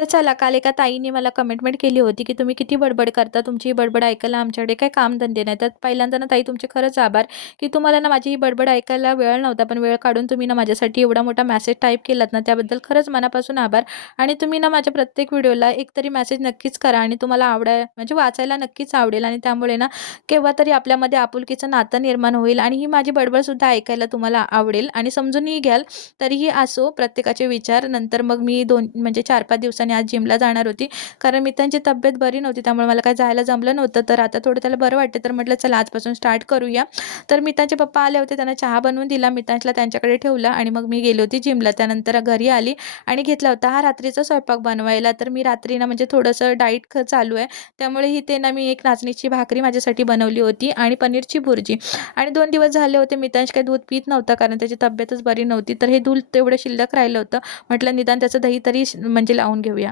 तर चला, काल एका ताईने मला कमेंटमेंट केली होती, की "तुम्ही किती बडबड करता, तुमची ही बडबड ऐकायला आमच्याकडे काही कामधंदे नाही." तर पहिल्यांदा ना ताई, तुमचे खरंच आभार, की तुम्हाला ना माझी ही बडबड ऐकायला वेळ नव्हता, पण वेळ काढून तुम्ही ना माझ्यासाठी एवढा मोठा मेसेज टाईप केलात ना, त्याबद्दल खरंच मनापासून आभार. आणि तुम्ही ना माझ्या प्रत्येक व्हिडिओला एक तरी मेसेज नक्कीच करा आणि तुम्हाला म्हणजे वाचायला नक्कीच आवडेल आणि त्यामुळे ना केव्हा तरी आपल्यामध्ये आपुलकीचं नातं निर्माण होईल आणि ही माझी बडबडसुद्धा ऐकायला तुम्हाला आवडेल आणि समजूनही घ्याल. तरीही असो, प्रत्येकाचे विचार. नंतर मग मी 2 म्हणजे 4-5 दिवसांनी आज जिमला जाणार होती. कारण मित्रांची तब्येत बरी नव्हती, त्यामुळे मला काही जायला जमलं नव्हतं. तर आता थोडं त्याला बरं वाटतं, तर म्हटलं चला आजपासून स्टार्ट करूया. तर मित्रांचे पप्पा आले होते, त्यांना चहा बनवून दिला. मित्रांला त्यांच्याकडे ठेवला आणि मग मी गेली होती जिमला. त्यानंतर घरी आली आणि घेतला होता हा रात्रीचा स्वयंपाक बनवायला. तर मी रात्री ना म्हणजे थोडंसं डाएट चालू आहे. त्यामुळे इथे ना मी एक नाचणीची भाकरी माझ्यासाठी बनवली होती आणि पनीरची भुर्जी. आणि 2 दिवस झाले होते मित्रांश काही दूध पीत नव्हता, कारण त्याची तब्येतच बरी नव्हती. तर हे दूध तेवढं शिल्लक राहिलं होतं. म्हटलं निदान त्याचं दही तरी म्हणजे लावून घेऊया.